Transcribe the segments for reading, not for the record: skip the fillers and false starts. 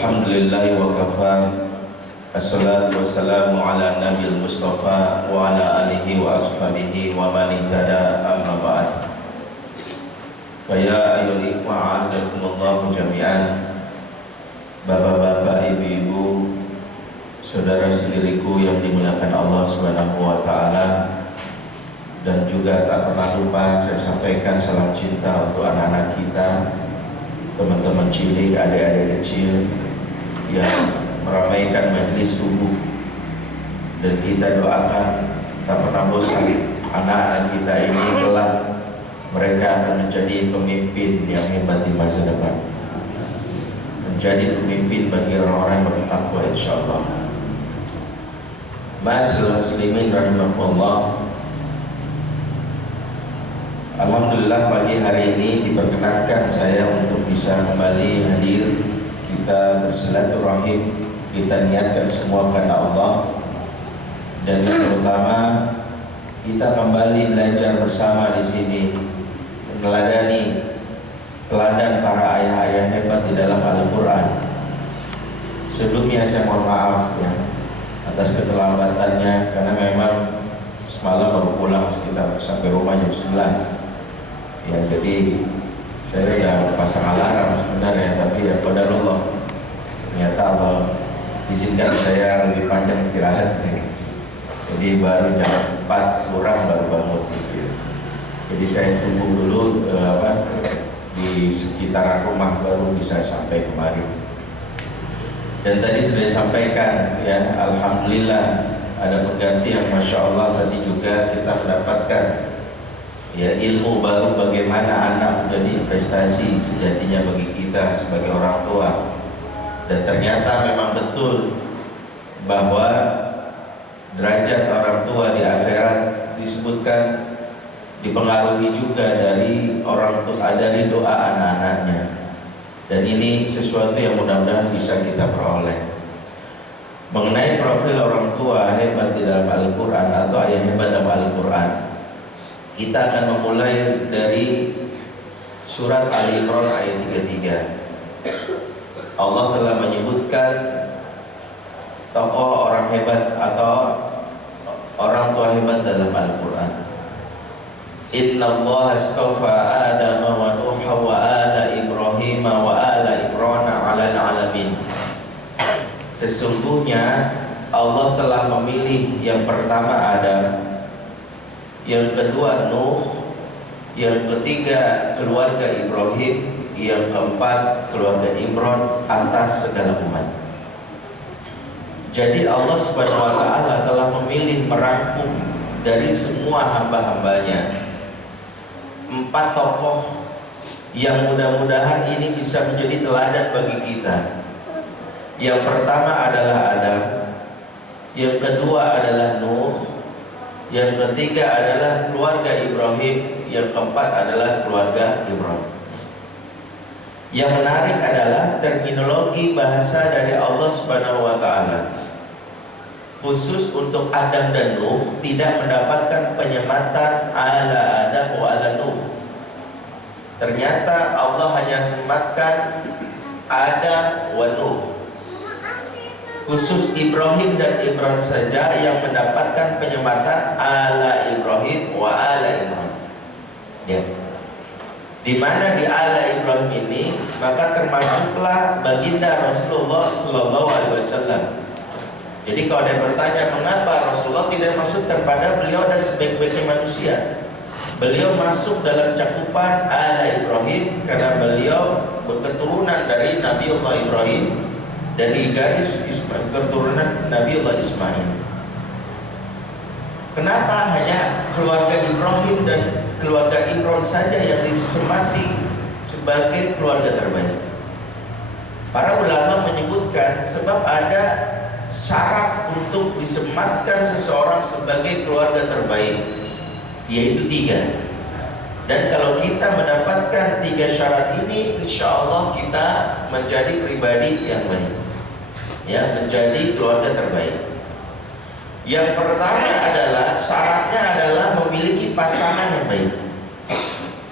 Alhamdulillahi wa kafa. Assalatu wassalamu ala nabil mustafa wa ala alihi wa ashabihi wa man ihtada amma ba'd. Fa ya ayyuhal ikhwa a'azakumullahu jami'an. Bapak-bapak, ibu-ibu, saudara saudariku yang dimuliakan Allah Subhanahu wa taala, dan juga tak pernah lupa saya sampaikan salam cinta untuk anak-anak kita, teman-teman cilik, adik-adik kecil yang meramaikan majelis subuh, dan kita doakan tak pernah bosan anak-anak kita ini kelak mereka akan menjadi pemimpin yang hebat di masa depan, menjadi pemimpin bagi orang-orang yang bertakwa insyaallah. Ma'asyiral muslimin rahimakumullah. Alhamdulillah pagi hari ini diperkenankan saya untuk bisa kembali hadir. Kita bersilaturahim, kita niatkan semua karena Allah, dan yang terutama kita kembali belajar bersama di sini, meneladani teladan para ayah-ayah hebat di dalam Al-Quran. Sebelumnya saya mohon maaf ya atas keterlambatannya, karena memang semalam baru pulang sekitar sampai rumah jam 11 ya, jadi saya sudah pasang alarm sebenarnya, tapi ya qadarullah, ternyata Allah izinkan saya lebih panjang istirahat. Jadi baru jam 4 kurang baru bangun. Jadi saya subuh dulu di sekitaran rumah, baru bisa sampai kemari. Dan tadi sudah disampaikan ya, alhamdulillah ada pengganti yang masya Allah tadi juga kita mendapatkan ya ilmu baru bagaimana anak menjadi prestasi sejatinya bagi kita sebagai orang tua. Dan ternyata memang betul bahwa derajat orang tua di akhirat disebutkan dipengaruhi juga dari orang tua, dari doa anak-anaknya. Dan ini sesuatu yang mudah-mudahan bisa kita peroleh. Mengenai profil orang tua hebat di dalam Al-Quran atau ayat hebat dalam Al-Quran, kita akan memulai dari surat Ali Imran ayat 33. Allah telah menyebutkan tokoh orang hebat atau orang tua hebat dalam Al-Quran. Inna Allah astafa Adam wa Nuha wa ala Ibrahim wa ala Imran ala alamin. Sesungguhnya Allah telah memilih yang pertama Adam, yang kedua Nuh, yang ketiga keluarga Ibrahim, yang keempat keluarga Imran atas segala umat. Jadi Allah Subhanahu wa taala telah memilih merangkum dari semua hamba-hambanya 4 tokoh yang mudah-mudahan ini bisa menjadi teladan bagi kita. Yang pertama adalah Adam, yang kedua adalah Nuh, yang ketiga adalah keluarga Ibrahim, yang keempat adalah keluarga Imran. Yang menarik adalah terminologi bahasa dari Allah Subhanahu wa taala. Khusus untuk Adam dan Nuh tidak mendapatkan penyematan ala Adam wa ala Nuh. Ternyata Allah hanya sematkan Adam wa Nuh. Khusus Ibrahim dan Imran saja yang mendapatkan penyematan ala Ibrahim wa ala Imran. Ya. Di mana di ala Ibrahim ini maka termasuklah baginda Rasulullah Sallallahu Alaihi Wasallam. Jadi kalau ada yang bertanya mengapa Rasulullah tidak masuk kepada beliau dan sebaik-baiknya manusia, beliau masuk dalam cakupan ala Ibrahim karena beliau berketurunan dari Nabiullah Ibrahim dan di garis keturunan Nabiullah Ismail. Kenapa hanya keluarga Ibrahim dan keluarga Imran saja yang disemati sebagai keluarga terbaik? Para ulama menyebutkan sebab ada syarat untuk disematkan seseorang sebagai keluarga terbaik, yaitu 3. Dan kalau kita mendapatkan 3 syarat ini, insya Allah kita menjadi pribadi yang baik, ya, menjadi keluarga terbaik. Yang pertama adalah syaratnya adalah memiliki pasangan yang baik,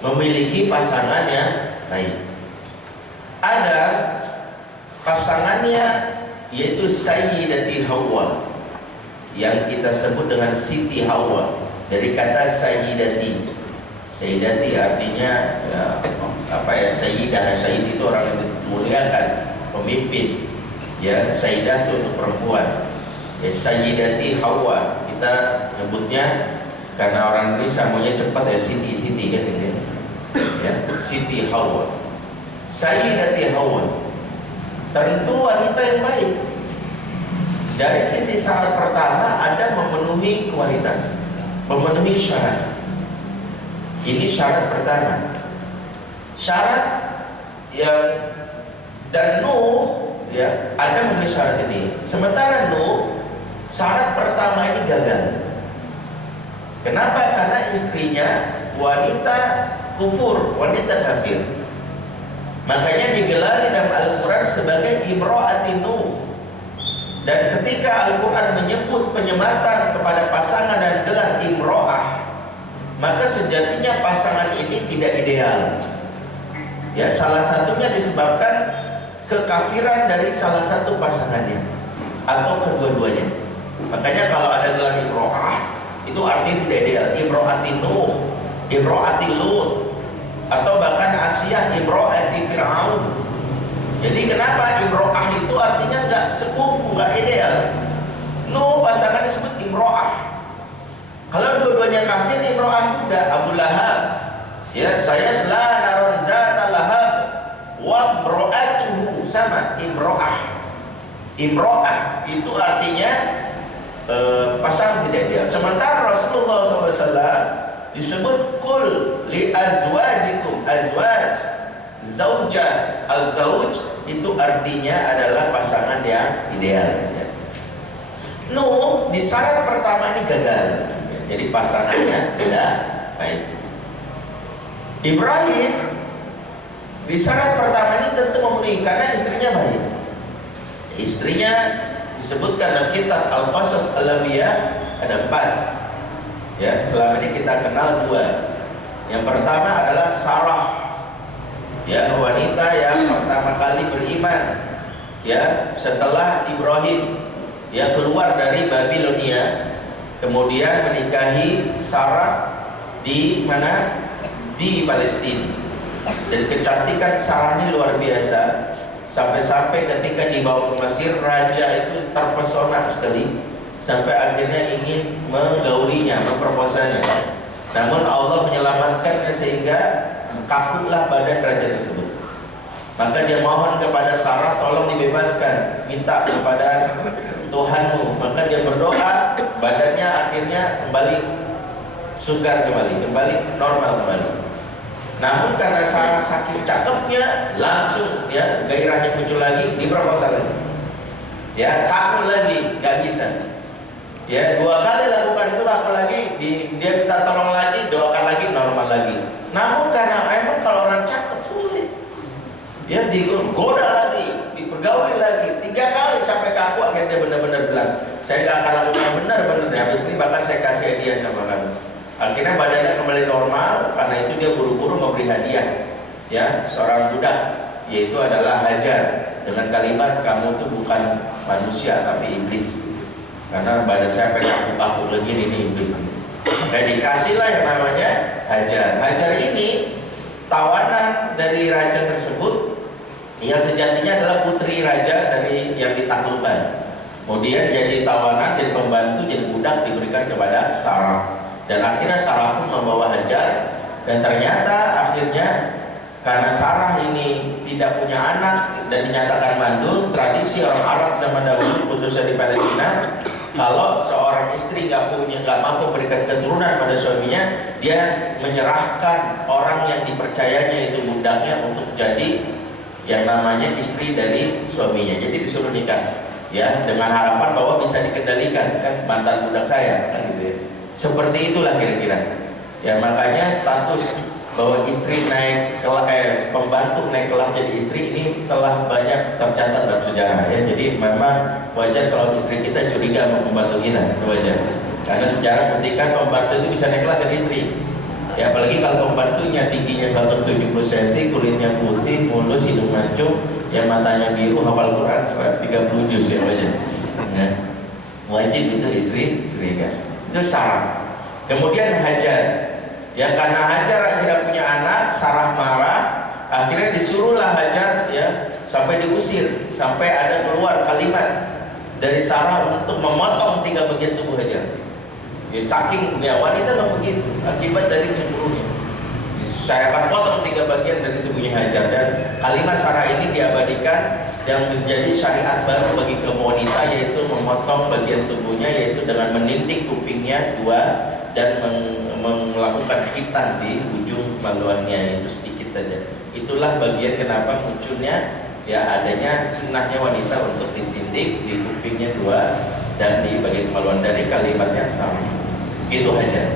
memiliki pasangan yang baik. Adam pasangannya yaitu Sayyidati Hawa, yang kita sebut dengan Siti Hawa, dari kata Sayyidati. Sayyidati artinya ya, Sayyidah. Sayyid itu orang yang dimuliakan, pemimpin. Ya, Sayyidah itu untuk perempuan. Ya, Sayyidati Hawa kita nyebutnya, karena orang Indonesia maunya cepat ya, Siti kan gitu. Ya, Siti Hawa, Sayyidati Hawa. Tentu wanita yang baik. Dari sisi syarat pertama ada memenuhi kualitas, memenuhi syarat. Ini syarat pertama. Syarat yang dan Nuh ya ada memenuhi syarat ini. Sementara Nuh syarat pertama ini gagal. Kenapa? Karena istrinya wanita kufur, wanita kafir. Makanya digelar dalam Al-Quran sebagai Imra'ati Nuh. Dan ketika Al-Quran menyebut penyematan kepada pasangan dan gelar Imra'ah, maka sejatinya pasangan ini tidak ideal. Ya, salah satunya disebabkan kekafiran dari salah satu pasangannya atau kedua-duanya. Makanya kalau ada gelar Imra'ah, itu artinya tidak ideal. Imra'ati Nuh, Imra'ati Lut, atau bahkan Asiyah Imra'ati Fir'aun. Jadi kenapa Imra'ah itu artinya nggak sekufu, nggak ideal. Nuh pasangan disebut Imra'ah. Kalau dua-duanya kafir, Imra'ah juga. Abu Lahab, ya, saya sela naron zata lahab wa imra'atuhu, sama Imra'ah. Imra'ah itu artinya pasangan tidak ideal. Sementara Rasulullah SAW disebut kul li azwajikum, azwaj, zauja, az-zauj itu artinya adalah pasangan yang ideal. Nuh di syarat pertama ini gagal, jadi pasangannya tidak baik. Ibrahim di syarat pertama ini tentu memenuhi karena istrinya baik. Istrinya disebutkan dalam kitab Al-Qasas Al-Anbiya ada 4. Ya, selama ini kita kenal 2. Yang pertama adalah Sarah, ya, wanita yang pertama kali beriman, ya, setelah Ibrahim, ya, keluar dari Babilonia, kemudian menikahi Sarah di mana? Di Palestina. Dan kecantikan Sarah ini luar biasa, sampai-sampai ketika dibawa ke Mesir, raja itu terpesona sekali, sampai akhirnya ingin menggaulinya, memperkosanya. Namun Allah menyelamatkannya sehingga kakulah badan raja tersebut. Maka dia mohon kepada Sarah, tolong dibebaskan, minta kepada Tuhanmu. Maka dia berdoa, badannya akhirnya kembali sugar kembali normal kembali. Namun karena Sarah saking cakepnya, langsung ya gairahnya muncul lagi, diperkosa lagi. Ya, kaku lagi, nggak bisa. Ya, 2 kali lakukan itu, aku lagi dia minta tolong lagi, doakan lagi, normal lagi. Namun karena memang kalau orang cakep sulit, ya digoda lagi, dipergauli lagi 3 kali sampai kaku, akhirnya dia benar-benar bilang, saya nggak akan lakukan benar-benar. Habis ini bahkan saya kasih hadiah sama kamu. Akhirnya badannya kembali normal, karena itu dia buru-buru memberi hadiah, ya, seorang budak, yaitu adalah Hajar, dengan kalimat kamu itu bukan manusia tapi iblis. Karena badan saya pengen kaku lagi ini iblis. Dan dikasihlah yang namanya Hajar. Hajar ini tawanan dari raja tersebut, yang sejatinya adalah putri raja dari yang ditaklukkan. Kemudian jadi tawanan, jadi pembantu, jadi budak diberikan kepada Sarah. Dan akhirnya Sarah pun membawa Hajar. Dan ternyata akhirnya karena Sarah ini tidak punya anak dan dinyatakan mandul, tradisi orang Arab zaman dahulu khususnya di Palestina, kalau seorang istri nggak mampu berikan keturunan pada suaminya, dia menyerahkan orang yang dipercayanya itu budaknya untuk jadi yang namanya istri dari suaminya. Jadi disuruh nikah, ya, dengan harapan bahwa bisa dikendalikan, kan mantan budak saya, kan gitu ya. Seperti itulah kira-kira. Ya, makanya status bahwa istri naik kelas, pembantu naik kelas jadi istri ini telah banyak tercatat dalam sejarah, ya. Jadi memang wajar kalau istri kita curiga sama pembantu kita, wajar. Karena sejarah buktikan pembantu itu bisa naik kelas jadi istri. Ya apalagi kalau pembantunya tingginya 170 cm, kulitnya putih, mulus, hidung mancung, yang matanya biru, hafal Quran 30 juz ya banyak. Ya. Wajib itu istri curiga. Itu Sarah. Kemudian Hajar. Ya karena Hajar akhirnya punya anak, Sarah marah, akhirnya disuruhlah Hajar ya sampai diusir, sampai ada keluar kalimat dari Sarah untuk memotong 3 bagian tubuh Hajar. Ya, saking ya wanita memang begitu akibat dari cemburunya. Saya akan potong 3 bagian dari tubuhnya Hajar, dan kalimat Sarah ini diabadikan yang menjadi syariat baru bagi kaum wanita, yaitu memotong bagian tubuhnya, yaitu dengan menindik kupingnya 2 dan melakukan khitan di ujung baluannya, itu sedikit saja. Itulah bagian kenapa munculnya ya adanya sunnahnya wanita untuk ditindik di kupingnya 2 dan di bagian kemaluan dari kalimatnya sama. Itu Hajar.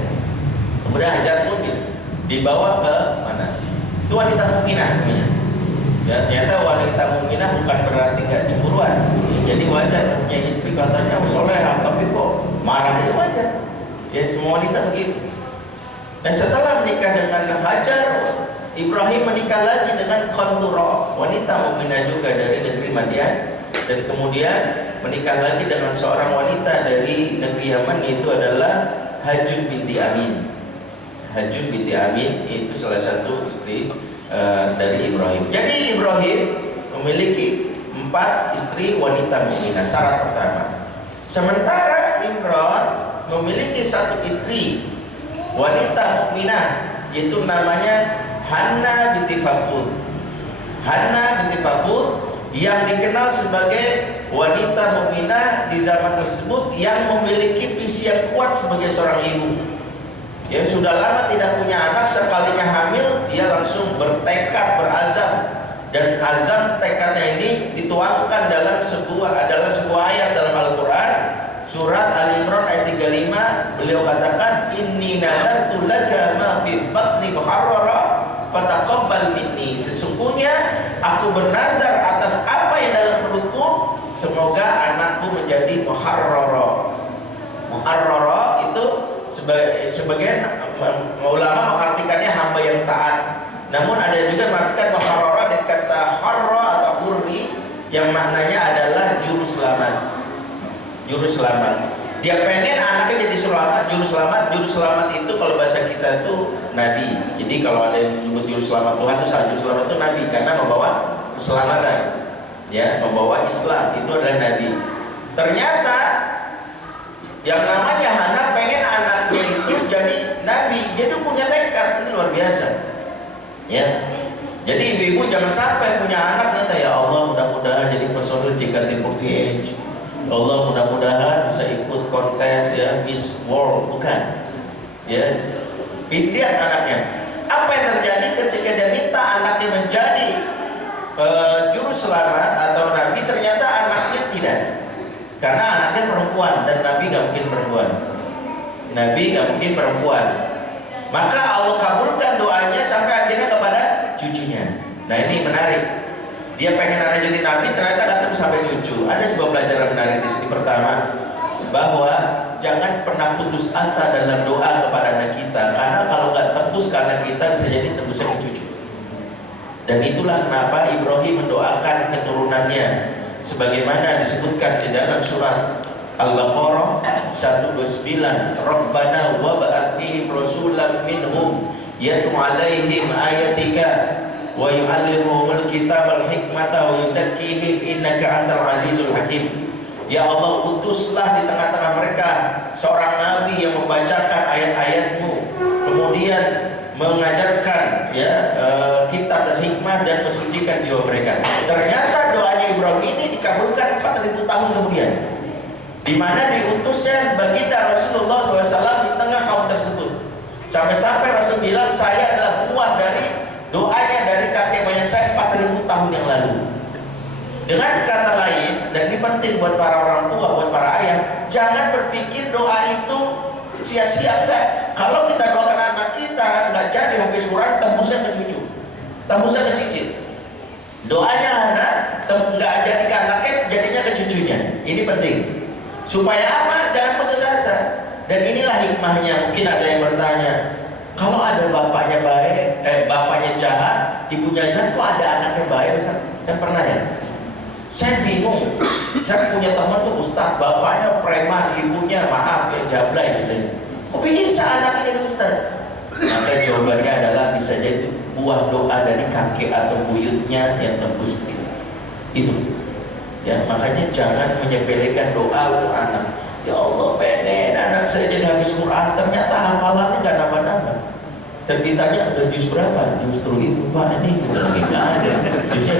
Kemudian Hajar pun dibawa ke mana? Itu wanita mukminah sebenarnya. Ya, ternyata wanita mukminah bukan berarti nggak cemburuan. Jadi wajar punya istri katanya soleh, tapi kok marah, ya wajar. Ya semua wanita begitu. Dan setelah menikah dengan Hajar, Ibrahim menikah lagi dengan Qanturah, wanita mukminah juga dari negeri Madian, dan kemudian menikah lagi dengan seorang wanita dari negeri Yaman, yaitu adalah Hajjun binti Amin. Hajjun binti Amin itu salah satu istri dari Ibrahim. Jadi Ibrahim memiliki 4 istri wanita mukminah, syarat pertama. Sementara Imran memiliki 1 istri wanita mukminah, yaitu namanya Hanna binti Fakut. Hanna binti Fakut yang dikenal sebagai wanita mukminah di zaman tersebut yang memiliki visi yang kuat sebagai seorang ibu. Ya sudah lama tidak punya anak, sekalinya hamil dia langsung bertekad, berazam, dan azam tekadnya ini dituangkan dalam sebuah ayat dalam Al-Quran, surat Al-Imran ayat 35. Beliau katakan, inni nadartu laka ma fi batni muharrara fataqabbal minni. Sesungguhnya aku bernazar atas apa yang dalam perutku, semoga anakku menjadi muharrara. Muharrara itu sebagian ulama mengartikannya hamba yang taat. Namun ada juga mengartikan muharrara dengan kata harra atau hurri yang maknanya adalah juru selamat. Juru selamat. Dia pengen anaknya jadi selamat, juru selamat. Juru selamat itu kalau bahasa kita itu nabi. Jadi kalau ada yang menyebut juru selamat Tuhan itu salah, juru selamat itu nabi karena membawa keselamatan. Ya, membawa Islam, itu adalah nabi. Ternyata yang namanya Hana pengen anaknya itu jadi nabi. Dia tuh punya tekad, ini luar biasa. Ya. Jadi ibu-ibu jangan sampai punya anak nanti ya Allah mudah-mudahan jadi personil JKT48. Allah mudah-mudahan bisa ikut kontes ya Miss World, bukan. Ya. Lihat anaknya. Apa yang terjadi ketika dia minta anaknya menjadi juru selamat atau nabi, ternyata anaknya tidak. Karena anaknya perempuan dan nabi gak mungkin perempuan. Nabi gak mungkin perempuan. Maka Allah kabulkan doanya sampai akhirnya kepada cucunya. Nah ini menarik. Dia pengen anak jadi nabi, ternyata ketemu sampai cucu. Ada sebuah pelajaran menarik di sini. Pertama, bahwa jangan pernah putus asa dalam doa kepada anak kita, karena kalau nggak tembus ke anak kita bisa jadi tembusnya ke cucu. Dan itulah kenapa Ibrahim mendoakan keturunannya sebagaimana disebutkan di dalam surat Al-Baqarah 129, Rabbana wa ba'ath fihim rasulan minhum yatlu 'alaihim ayatika wa yu'allimuhumul kitaba wal hikmata wa yuzakkihim innaka antal azizul hakim. Ya Allah, utuslah di tengah-tengah mereka seorang nabi yang membacakan ayat-ayatmu, kemudian mengajarkan ya kitab dan hikmah dan mensucikan jiwa mereka. Ternyata doanya Ibrahim ini dikabulkan 4000 tahun kemudian, di mana diutusnya baginda Rasulullah SAW di tengah kaum tersebut. Sampai-sampai Rasul bilang, saya adalah buah dari doanya dari kakek moyang saya 4000 tahun yang lalu. Dengan kata lain, dan ini penting buat para orang tua, buat para ayah, jangan berpikir doa itu sia-sia. Enggak. Kalau kita doakan anak kita nggak jadi habis Quran, tembusnya ke cucu, tembusnya ke cicit. Doanya anak nggak jadi ke anaknya, jadinya ke cucunya. Ini penting. Supaya apa? Jangan putus asa. Dan inilah hikmahnya. Mungkin ada yang bertanya, Kalau ada bapaknya baik, bapaknya jahat, ibunya jahat, kok ada anaknya baik? Ustaz? Kan pernah ya? Saya bingung. Saya punya teman tuh Ustaz, bapaknya preman, ibunya maaf ya jablay misalnya. Kok bisa anaknya jadi Ustaz? Maka jawabannya adalah bisa jadi buah doa dari kakek atau buyutnya yang tembus itu. Ya, makanya jangan menyepelekan doa untuk anak. Ya Allah, pengen anak saya jadi habis Quran, ternyata hafalannya nggak nambah-nambah. Dan ditanya udah juz berapa? Justru itu Pak, ini udah nggak ada.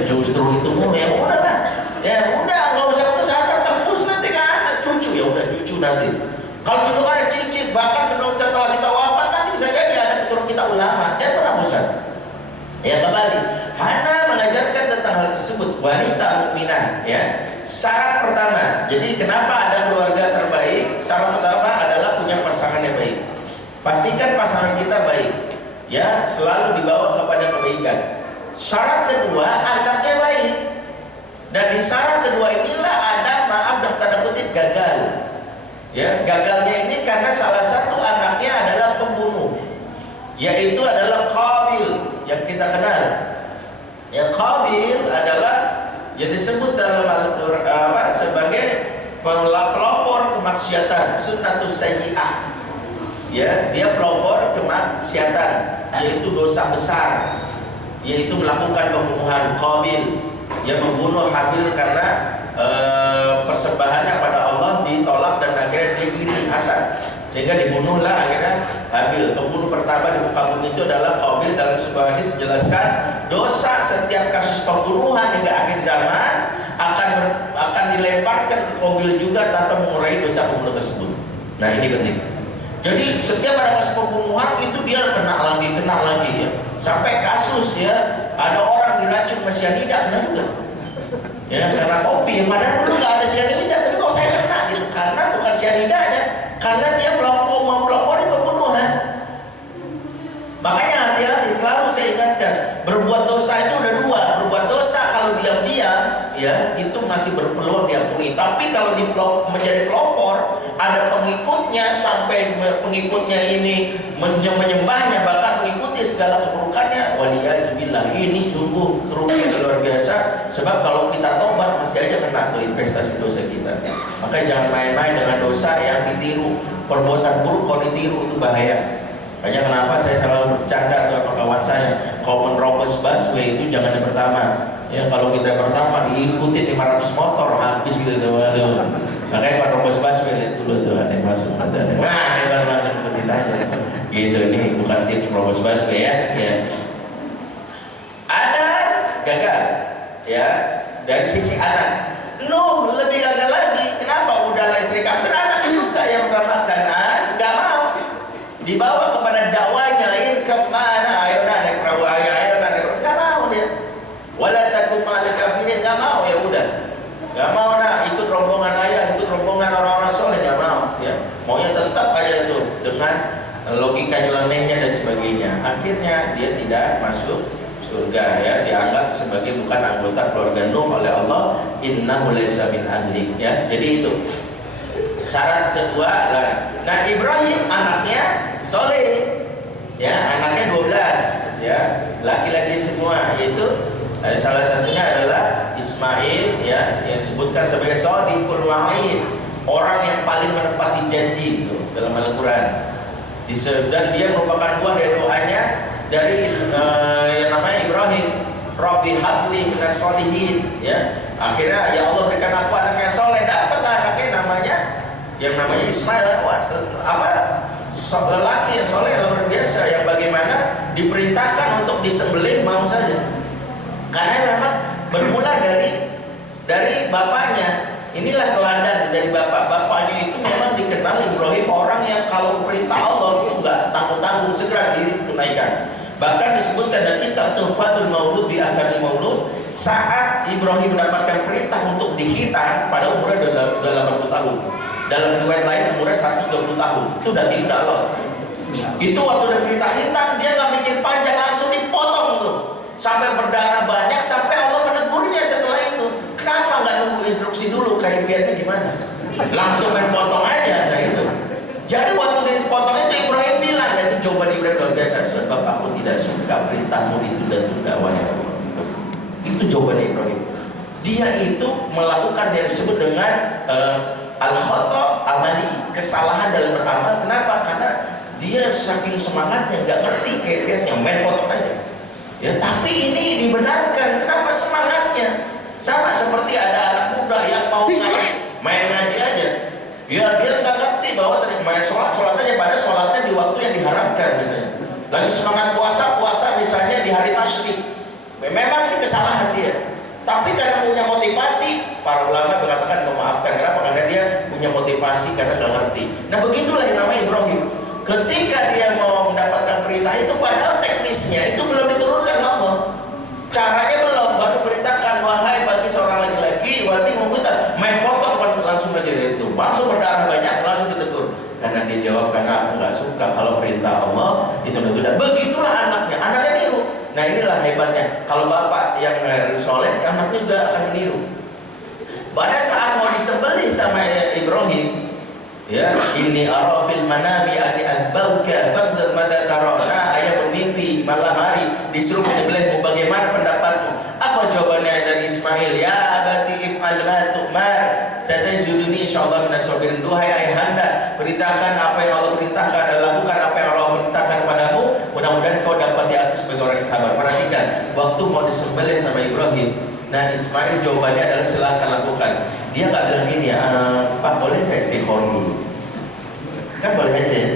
Justru itu mulu. Ya udah lah, ya udah nggak usah putus asa, tembus nanti ke anak cucu. Ya udah cucu nanti. Kalau cucu ada cicit, bahkan setelah kita wafat nanti bisa jadi ada keturunan kita ulama. Dia pernah bosan. Ya kembali, Hana mengajarkan tentang hal tersebut, wanita mukminah. Ya, syarat pertama. Jadi kenapa ada keluarga terbaik? Syarat pertama adalah punya pasangan yang baik. Pastikan pasangan kita baik. Ya, selalu dibawa kepada kebaikan. Syarat kedua, anaknya baik. Dan di syarat kedua inilah ada, maaf dalam tanda kutip, gagal. Ya, gagalnya ini karena salah satu anaknya adalah pembunuh, yaitu adalah Qabil yang kita kenal. Ya, Qabil adalah yang disebut dalam Al-Quran sebagai pelopor kemaksiatan, sunnatus sayyi'ah. Ya, dia pelopor kemaksiatan, yaitu dosa besar, yaitu melakukan pembunuhan. Qabil yang membunuh Habil karena persembahannya pada Allah ditolak dan akhirnya dia iri hasad, sehingga dibunuhlah akhirnya Habil. Pembunuh pertama di muka bumi itu adalah Qabil. Dalam sebuah hadis menjelaskan dosa setiap kasus pembunuhan hingga akhir zaman akan dilemparkan ke Qabil juga tanpa mengurangi dosa pembunuh tersebut. Nah, ini penting. Jadi setiap ada kasus pembunuhan itu dia kena lagi ya. Sampai kasus ya ada orang diracun sama cyanida kena juga. Ya, karena kopi, padahal dulu nggak ada cyanida, tapi kok saya kena gitu? Karena bukan cyanidanya, karena dia mempelopori pembunuhan. Makanya hati-hati, selalu saya ingatkan, berbuat dosa itu udah dua. Berbuat dosa kalau diam-diam, ya itu masih berpeluang diampuni. Tapi kalau menjadi pelopor, ada pengikutnya sampai pengikutnya ini menyembahnya, bahkan mengikuti segala keburukannya. Waliyahzubillah, ini sungguh kerugian luar biasa. Sebab kalau kita tobat masih aja kena ke investasi dosa kita. Makanya jangan main-main dengan dosa yang ditiru. Perbuatan buruk kalau ditiru itu bahaya. Makanya kenapa saya selalu bercanda sama kawan saya, kalau menerobos busway itu jangan yang pertama. Ya, kalau kita pertama diikuti 500 motor habis gitu. Waduh. Makanya kalau menerobos busway lihat dulu tuh ada yang masuk, ada. Nah, ini baru masuk ke kita. Gitu, ini bukan tips menerobos busway ya. Ya. Ada gagal, ya dari sisi anak. Nuh lebih gagal lagi. Kenapa? Udahlah istri kafir, anak juga yang beramalkan. Nggak mau. Dibawa kepada dakwanya, ingin kemana? Ayo naik perahu, ayo naik perahu. Nggak mau dia. Wala takum ma'al kafirin, nggak mau. Ya udah, nggak mau ikut rombongan ayah, ikut rombongan orang-orang soleh, nggak mau. Ya, maunya tetap aja itu dengan logika nyelenehnya dan sebagainya. Akhirnya dia tidak masuk surga, ya dianggap sebagai bukan anggota keluarga Nuh oleh Allah. Innahu laysa min ahlik, ya. Jadi itu syarat kedua adalah, nah Ibrahim anaknya soleh, ya anaknya 12, ya laki-laki semua, yaitu salah satunya adalah Ismail, ya yang disebutkan sebagai shadiqul wa'id, orang yang paling menepati janji itu dalam Al-Quran. Dan dia merupakan buah dari doanya dari yang namanya Ibrahim, Rabbi habli minas sholihin, ya akhirnya ya Allah berikan aku anak yang soleh, dapatlah anaknya yang namanya Ismail. Lelaki yang soleh luar biasa, yang bagaimana diperintahkan untuk disembelih mau saja, karena memang bermula dari bapaknya. Inilah teladan dari bapaknya itu memang dikenal Ibrahim orang yang kalau perintah Allah itu enggak tanggung-tanggung, segera ditunaikan. Bahkan disebutkan dalam kitab Tuhfatul Maulud bi Ahkamil Maulud, saat Ibrahim mendapatkan perintah untuk dihitan pada umurnya sudah 80 tahun. Dalam riwayat lain umurnya 120 tahun. Itu udah dihitan Allah. Itu waktu udah perintah hitam, dia nggak mikir panjang, langsung dipotong tuh sampai berdarah banyak, sampai Allah menegurnya setelah itu. Kenapa nggak nunggu instruksi dulu kaifiatnya gimana? Langsung main potong aja. Nah itu. Jadi waktu dipotong itu Ibrahim bilang, dan ini jawaban Ibrahim luar biasa, sebab aku tidak suka perintahmu ditunda-tunda wahai Allah. Itu jawaban Ibrahim. Dia itu melakukan yang disebut dengan al-khata' amali, kesalahan dalam beramal. Kenapa? Karena dia saking semangatnya, nggak ngerti kayaknya main potong aja. Ya, tapi ini dibenarkan. Kenapa semangatnya? Sama seperti ada anak muda yang mau main ngaji aja. Ya, dia nggak ngerti bahwa main sholat aja, pada sholatnya di waktu yang diharapkan misalnya. Lagi semangat puasa misalnya di hari tasyrik. Memang ini kesalahan dia. Tapi karena punya motivasi, para ulama mengatakan memaafkan. Kenapa? Karena dia punya motivasi, karena nggak ngerti. Nah, begitulah yang namanya Ibrahim. Ketika dia mau mendapatkan perintah itu, padahal teknisnya itu belum diturunkan Allah. Caranya belum, baru perintahkan, wahai bagi seorang laki-laki, wati memutar, main potong langsung aja itu, langsung berdarah banyak, langsung ditegur. Karena dia jawab, karena aku nggak suka kalau perintah Allah itu tidak. Begitulah anaknya niru. Nah, inilah hebatnya. Kalau bapak yang soleh, anaknya juga akan meniru. Pada saat mau disembelih sama Ibrahim, ya, ini arafil manami adi azbauka fadr mada tarana, ayah bermimpi malam hari disuruh menyembelihmu, bagaimana pendapatmu? Apa jawabannya dari Ismail? Ya abati if'al ma tu'mar satajiduni insyaallah minas sabirin. Duhai ayahanda, perintahkan apa yang Allah perintahkan dan lakukan apa yang Allah perintahkan kepadamu, mudah-mudahan kau dapat diakui sebagai orang yang sabar. Perhatikan, waktu mau disembelih sama Ibrahim, nah Ismail jawabannya adalah silakan lakukan. Dia nggak bilang gini, Pak boleh nggak istighfar dulu? Kan boleh aja ya.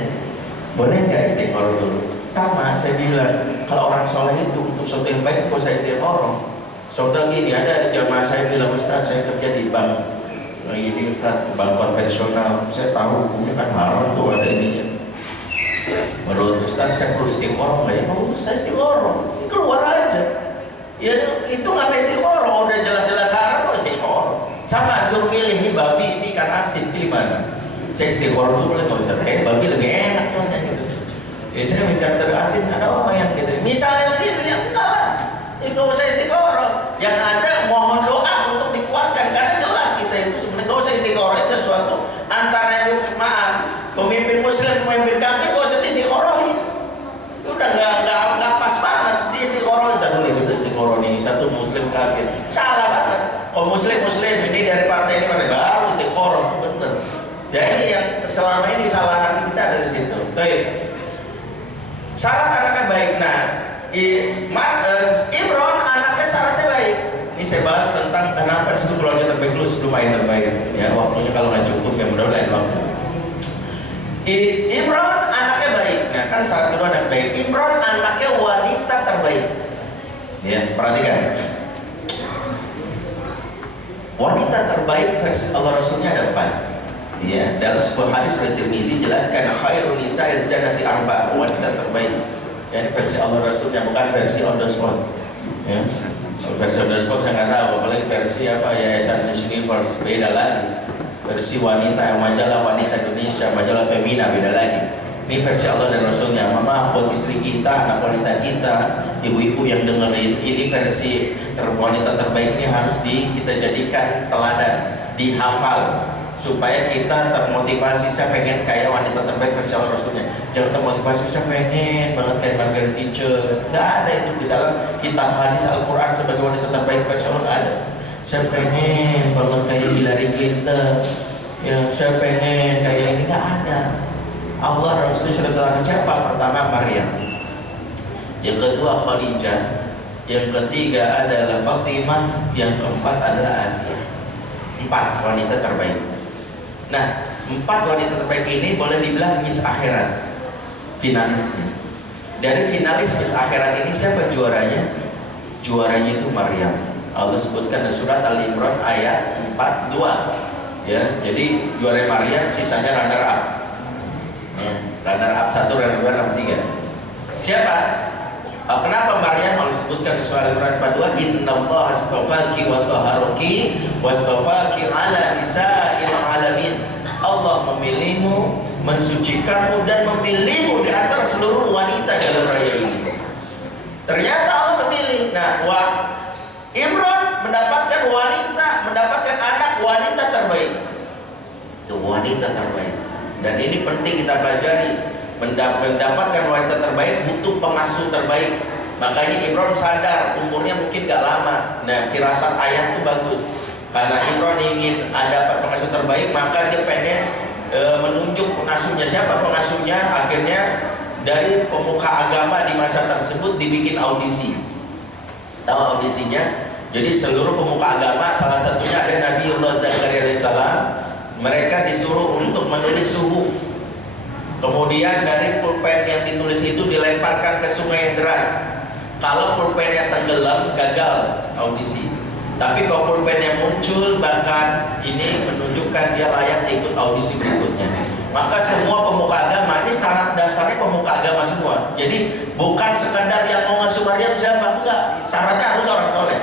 Boleh nggak istighfar dulu? Sama, saya bilang kalau orang soleh itu untuk sesuatu yang baik kok saya istighfar. Contoh gini, ada jamaah saya bilang, Ustaz saya kerja di bank, ini Ustaz bank konvensional, saya tahu hukumnya kan haram tuh ada ininya. Menurut Ustaz saya perlu istighfar nggak ya? Oh, saya istighfar, keluar aja. Ya itu nggak ada istighfar, udah jelas-jelas haram kok istighfar. Sama suruh milih nih babi ini ikan asin, pilih mana? Saya istighfar dulu boleh nggak Ustaz? Kayak babi lebih enak soalnya gitu. Ya saya ikan terasin ada apa yang gitu? Misalnya begitu ya enggak lah. Itu saya istighfar. Yang ada mohon doa untuk dikuatkan, karena jelas kita itu sebenarnya nggak usah istighfar itu sesuatu antara yang maaf pemimpin muslim pemimpin kafir nggak usah istighfarahin. Udah nggak pas banget di istiqoroh. Kita dulu gitu istiqoroh ini satu muslim kafir, salah banget. Kalau muslim ini dari partai ini baru istiqoroh, bener. Ya ini yang selama ini salah kita dari situ. Baik. Syarat anaknya baik. Nah, Imron anaknya syaratnya baik. Ini saya bahas tentang kenapa disebut keluarga terbaik dulu sebelum ayat terbaik. Ya waktunya kalau nggak cukup ya mudah-mudahan waktu. Imron anaknya baik. Nah kan syarat kedua anak baik. Imron anaknya wanita terbaik. Ya perhatikan. Wanita terbaik versi Allah Rasulnya ada 4. Ya dalam sebuah hadis dari Tirmizi jelaskan khairun nisa'il jannati arba, wanita terbaik. Ya versi Allah Rasulnya, bukan versi on the spot. Ya versi on the spot saya nggak tahu. Apalagi versi apa Yayasan Miss Universe beda lagi. Versi wanita yang majalah wanita Indonesia, majalah Femina beda lagi. Ini versi Allah dan Rasulnya. Mama buat istri kita, anak wanita kita, ibu-ibu yang dengerin, ini versi wanita terbaik ini harus kita jadikan teladan, dihafal supaya kita termotivasi. Saya pengen kayak wanita terbaik versi Allah Rasulnya. Jangan termotivasi saya pengen banget kayak Margaret Thatcher. Nggak ada itu di dalam kitab hadis Al-Quran sebagai wanita terbaik versi Allah, nggak ada. Saya pengen banget kayak Hillary Clinton, ya saya pengen kayak ini, nggak ada. Allah Rasulnya sudah terangkan siapa? Pertama Maryam, yang kedua Khadijah, yang ketiga adalah Fatimah, yang keempat adalah Asia. 4 wanita terbaik. Nah 4 wanita terbaik ini boleh dibilang Miss Akhirat, finalisnya. Dari finalis Miss Akhirat ini siapa juaranya? Juaranya itu Maryam. Allah sebutkan di surat Al-Imran ayat 42. Ya, jadi juara Maryam, sisanya runner up. Runner up 1, runner 2, runner 3. Siapa? Kenapa Maryam mau disebutkan di surat Al-Imran 42? Innallaha astafaki wa taharaki wastafaki ala nisa'il alamin. Allah memilihmu, mensucikanmu dan memilihmu di antara seluruh wanita dalam raya ini. Ternyata Allah memilih. Nah, Imron mendapatkan wanita, mendapatkan anak wanita terbaik. Itu wanita terbaik. Dan ini penting kita pelajari. Mendapatkan wanita terbaik butuh pengasuh terbaik. Makanya Imron sadar umurnya mungkin gak lama. Nah, firasat ayah itu bagus. Karena Imron ingin dapat pengasuh terbaik, maka dia pengen menunjuk pengasuhnya. Siapa pengasuhnya? Akhirnya dari pemuka agama di masa tersebut dibikin audisi. Tahu audisinya? Jadi seluruh pemuka agama, salah satunya ada Nabiullah Zakaria alaihissalam, mereka disuruh untuk menulis suhuf. Kemudian dari pulpen yang ditulis itu dilemparkan ke sungai yang deras. Kalau pulpennya tenggelam, gagal audisi. Tapi kalau pulpennya muncul, bahkan ini menunjukkan dia layak ikut audisi berikutnya. Maka semua pemuka agama, ini syarat dasarnya pemuka agama semua. Jadi bukan sekedar yang mau ngasuh Maryam siapa, enggak. Syaratnya harus orang soleh.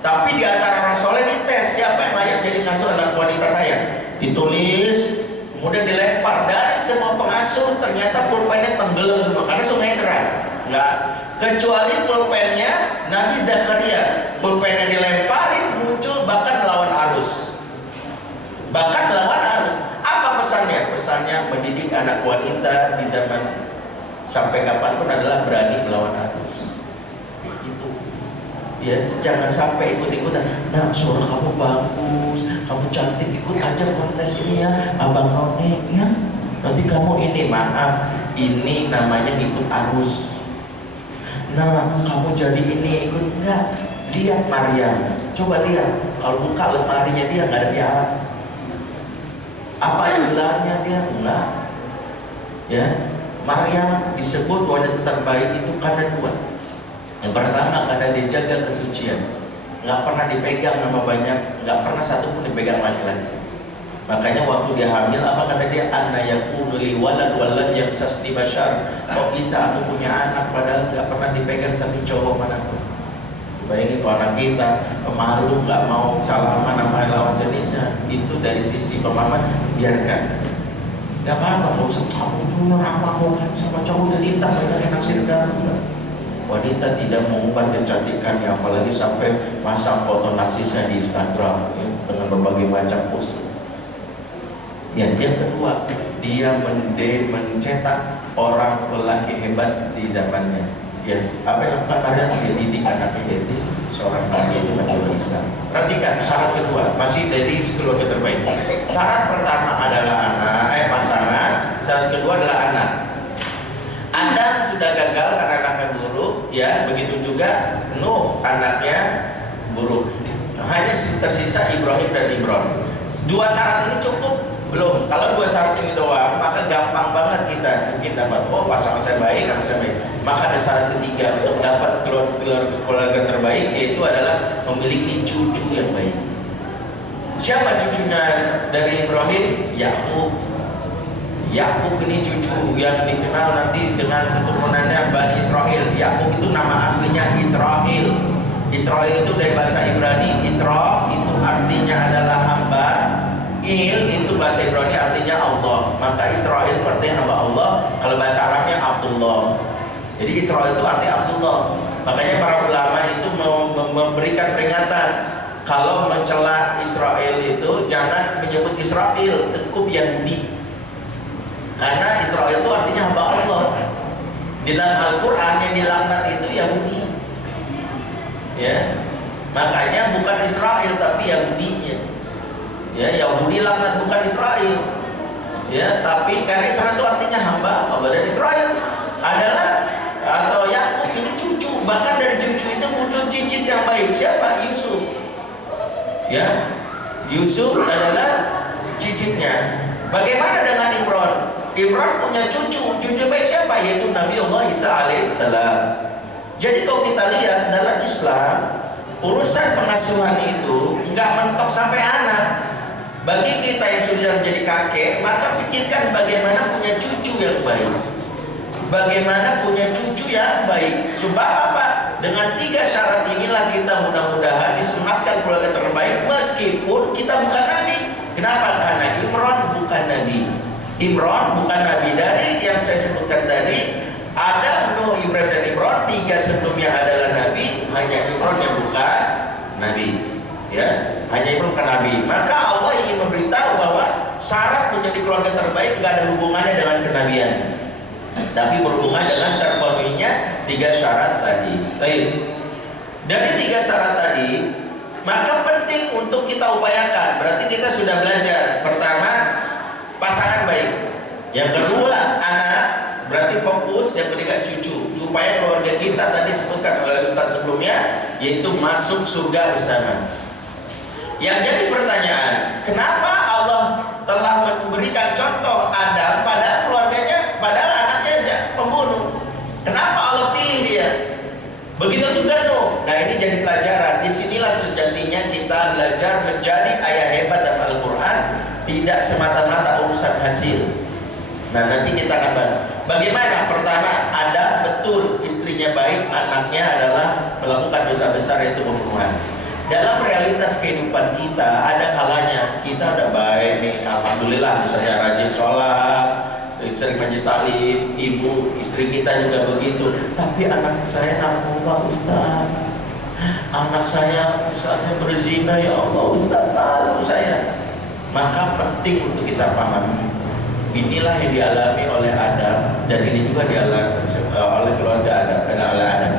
Tapi di antara orang soleh dites siapa yang layak jadi ngasuh anak wanita saya. Ditulis, kemudian dilempar. Dari semua pengasuh ternyata pulpennya tenggelam semua karena sungai deras. Enggak. Kecuali pulpennya Nabi Zakaria, pulpennya dilemparin muncul bahkan melawan arus. Bahkan melawan arus. Apa pesannya? Pesannya mendidik anak wanita di zaman sampai kapanpun adalah berani melawan arus. Itu. Ya, jangan sampai ikut-ikutan. Nah, suara kamu bagus, kamu cantik, ikut aja kontes ini ya, abang none ya. Nanti kamu ini, maaf, ini namanya ikut arus. Nah, kamu jadi ini ikut enggak? Lihat Maryam, coba lihat. Kalau buka lemarinya dia nggak ada piala. Apa gelarnya dia? Enggak. Ya, Maryam disebut wanita terbaik itu karena dua. Yang pertama karena dia jaga kesucian, nggak pernah dipegang nama banyak, nggak pernah satu pun dipegang laki-laki. Makanya waktu dia hamil, apa kata dia? Anna yakunu li walad walam yamsasni bashar. Kok bisa aku punya anak padahal nggak pernah dipegang satu cowok manapun. Bayangin kalau anak kita malu nggak mau salaman sama lawan jenisnya, itu dari sisi pemahaman biarkan. Gak apa-apa, mau sekamu dulu mau sama cowok dan intak mereka enak sirga. Wanita tidak mengubah kecantikannya, apalagi sampai pasang foto narsisnya di Instagram ya, dengan berbagai macam pose. Yang kedua, dia mencetak orang lelaki hebat di zamannya. Ya, apa yang akan ada mendidik anaknya jadi seorang nabi itu Nabi Isa. Perhatikan syarat kedua, masih dari keluarga terbaik. Syarat pertama adalah anak, pasangan. Syarat kedua adalah anak. Adam sudah gagal karena anaknya buruk, ya begitu juga Nuh anaknya buruk. Hanya tersisa Ibrahim dan Imron. Dua syarat ini cukup? Belum. Kalau dua syarat ini doang, maka gampang banget kita mungkin dapat, oh pasangan saya baik, anak saya baik. Maka ada syarat ketiga untuk dapat keluarga terbaik, yaitu adalah memiliki cucu yang baik. Siapa cucunya dari Ibrahim? Yakub. Yakub ini cucu yang dikenal nanti dengan keturunannya Bani Israel. Yakub itu nama aslinya Israel. Israel itu dari bahasa Ibrani. Isra itu artinya adalah hamba. Il itu bahasa Ibrani artinya Allah. Maka Israel itu artinya hamba Allah. Kalau bahasa Arabnya Abdullah. Jadi Israel itu artinya Abdullah. Makanya para ulama itu memberikan peringatan, kalau mencela Israel itu jangan menyebut Israel, cukup Yahudi. Karena Israel itu artinya hamba Allah. Di dalam Al-Quran yang dilaknat itu Yahudi. Ya, makanya bukan Israel tapi Yahudinya. Ya, Yahudi laknat bukan Israel. Ya, tapi karena Israel itu artinya hamba Allah, dan Israel adalah atau Yakub ini cucu. Bahkan dari cucu itu muncul cicit yang baik. Siapa? Yusuf. Ya, Yusuf adalah cicitnya. Bagaimana dengan Imron? Imron punya cucu baik siapa? Yaitu Nabiullah Isa alaihissalam. Jadi kalau kita lihat dalam Islam, urusan pengasuhan itu nggak mentok sampai anak. Bagi kita yang sudah menjadi kakek, maka pikirkan bagaimana punya cucu yang baik. Bagaimana punya cucu yang baik. Sebab apa? Dengan tiga syarat inilah kita mudah-mudahan disematkan keluarga terbaik, meskipun kita bukan nabi. Kenapa? Karena Imron bukan nabi. Imron bukan nabi. Dari yang saya sebutkan tadi, Adam, Nuh, Ibrahim dan Imron, tiga sebelumnya adalah nabi, hanya Imron yang bukan nabi. ya, hanya bukan nabi. Maka Allah ingin memberitahu bahwa syarat menjadi keluarga terbaik nggak ada hubungannya dengan kenabian, tapi berhubungan dengan terpenuhinya 3 syarat tadi. Baik. Dari 3 syarat tadi, maka penting untuk kita upayakan. Berarti kita sudah belajar. Pertama, pasangan baik. Yang kedua, anak. Berarti fokus. Yang ketiga, cucu. Supaya keluarga kita tadi sebutkan oleh Ustaz sebelumnya, yaitu masuk surga bersama. Yang jadi pertanyaan, kenapa Allah telah memberikan contoh Adam pada keluarganya, padahal anaknya ada pembunuh? Kenapa Allah pilih dia? Begitu juga Nuh. Nah, ini jadi pelajaran. Disinilah sejatinya kita belajar menjadi ayah hebat dalam Al-Quran, tidak semata-mata urusan hasil. Nah, nanti kita akan bahas bagaimana. Pertama, ada betul istrinya baik, anaknya adalah melakukan dosa besar, yaitu pembunuhan. Dalam realitas kehidupan kita, ada kalanya kita udah baik nih, alhamdulillah, misalnya rajin sholat, sering majlis taklim, ibu, istri kita juga begitu. Tapi anak saya narkoba, Ustaz. Anak saya misalnya berzina, ya Allah Ustaz, malu saya. Maka penting untuk kita pahami, inilah yang dialami oleh Adam, dan ini juga dialami oleh keluarga Adam, oleh Adam.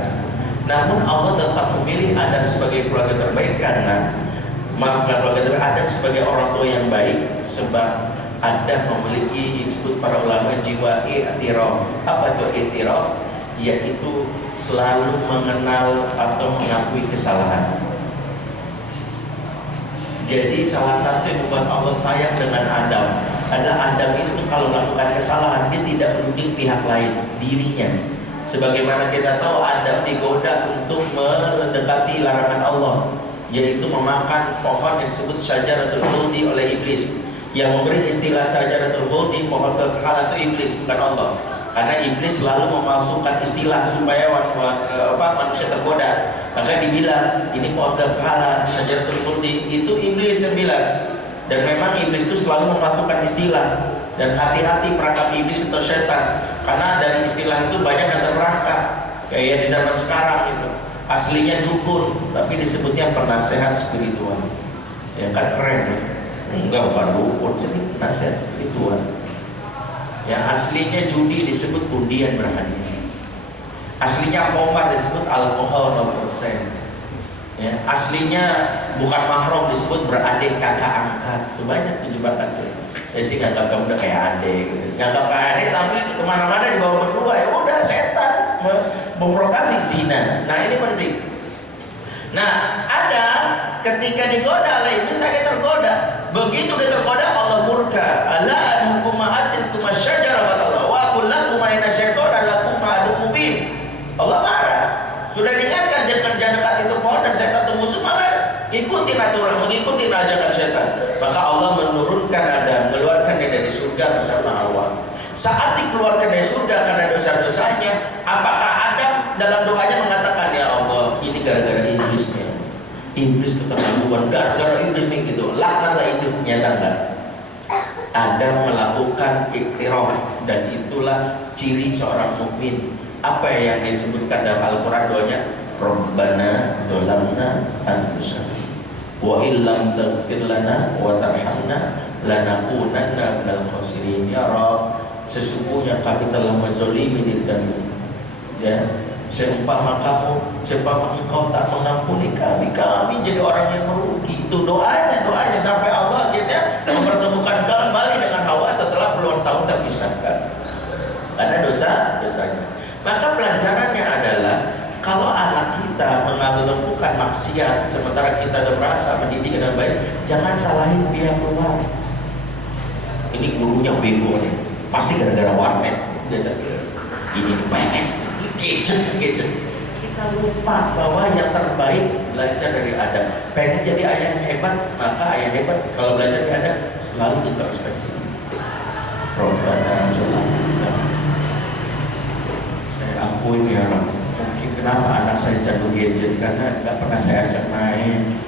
Namun Allah tetap memilih Adam sebagai keluarga terbaik karena keluarga terbaik Adam sebagai orang tua yang baik, sebab Adam memiliki, disebut para ulama, jiwa i'tiraf. Apa itu i'tiraf? Yaitu selalu mengenal atau mengakui kesalahan. Jadi salah satu yang membuat Allah sayang dengan Adam adalah Adam itu kalau melakukan kesalahan, dia tidak menuding pihak lain, dirinya. Sebagaimana kita tahu Adam digoda untuk mendekati larangan Allah, yaitu memakan pohon yang disebut syajaratul khuldi oleh iblis. Yang memberi istilah syajaratul khuldi, pohon kekekalan, itu iblis, bukan Allah. Karena iblis selalu memasukkan istilah supaya manusia tergoda. Maka dibilang ini pohon kekekalan, syajaratul khuldi, itu iblis yang bilang. Dan memang iblis itu selalu memasukkan istilah. Dan hati-hati perangkap iblis atau setan, karena dari istilah itu banyak yang terperangkap. Kayak di zaman sekarang itu aslinya dukun, tapi disebutnya penasehat spiritual. Ya kan keren ya? Enggak, bukan dukun, jadi penasehat spiritual. Yang aslinya judi disebut undian berhadiah. Aslinya khamar disebut alkohol 0%. Ya, aslinya bukan mahram disebut beradik kakak angkat. Itu banyak jebakan tuh. Saya sih nganggap kamu udah kayak adik gitu. Nganggap kayak adik tapi kemana-mana dibawa berdua, ya udah setan memprovokasi zina. Nah, ini penting. Nah, ada ketika digoda oleh iblis, saya tergoda. Begitu dia tergoda, Allah murka. Ala anhukum ma'atilkum asyajarah kata Allah. Wa aqul lakum inna syaitana lakum aduwwun mubin. Allah marah. Sudah diingatkan jangan dekat itu pohon dan setan itu musuh, malah ikutin aturan, mengikuti ajakan setan. Maka Allah menurunkan Adam, mengeluarkan dia dari surga bersama Hawa. Saat dikeluarkan dari surga karena dosa-dosanya, apakah Adam dalam doanya mengatakan, ya Allah, ini gara-gara iblis nih, iblis keterlaluan, gara-gara iblis nih gitu, laknatlah iblis? Nyata enggak? Adam melakukan iktiraf, dan itulah ciri seorang mukmin. Apa yang disebutkan dalam Al-Quran doanya, Rabbana zolamna anfusana wa illam taghfir lana wa tarhamna lanakunanna minal khasirin. Ya Rabb, sesungguhnya kami telah menzalimi diri kami, ya, seumpama engkau tak mengampuni kami, kami jadi orang yang merugi. Itu doanya sampai Allah akhirnya mempertemukan kembali dengan Hawa setelah puluhan tahun terpisahkan karena dosa-dosanya. Maka pelajarannya adalah kalau anak kita melakukan maksiat sementara kita udah merasa mendidik dengan baik, jangan salahin pihak luar. Ini gurunya bego nih, pasti gara-gara warnet. Biasa ini PS, gadget. Kita lupa bahwa yang terbaik belajar dari Adam. Pengen jadi ayah yang hebat, maka ayah hebat kalau belajar dari Adam selalu introspeksi. Rabbana zolamna. Akuin ya, mungkin kenapa anak saya candu gadget, karena nggak pernah saya ajak main.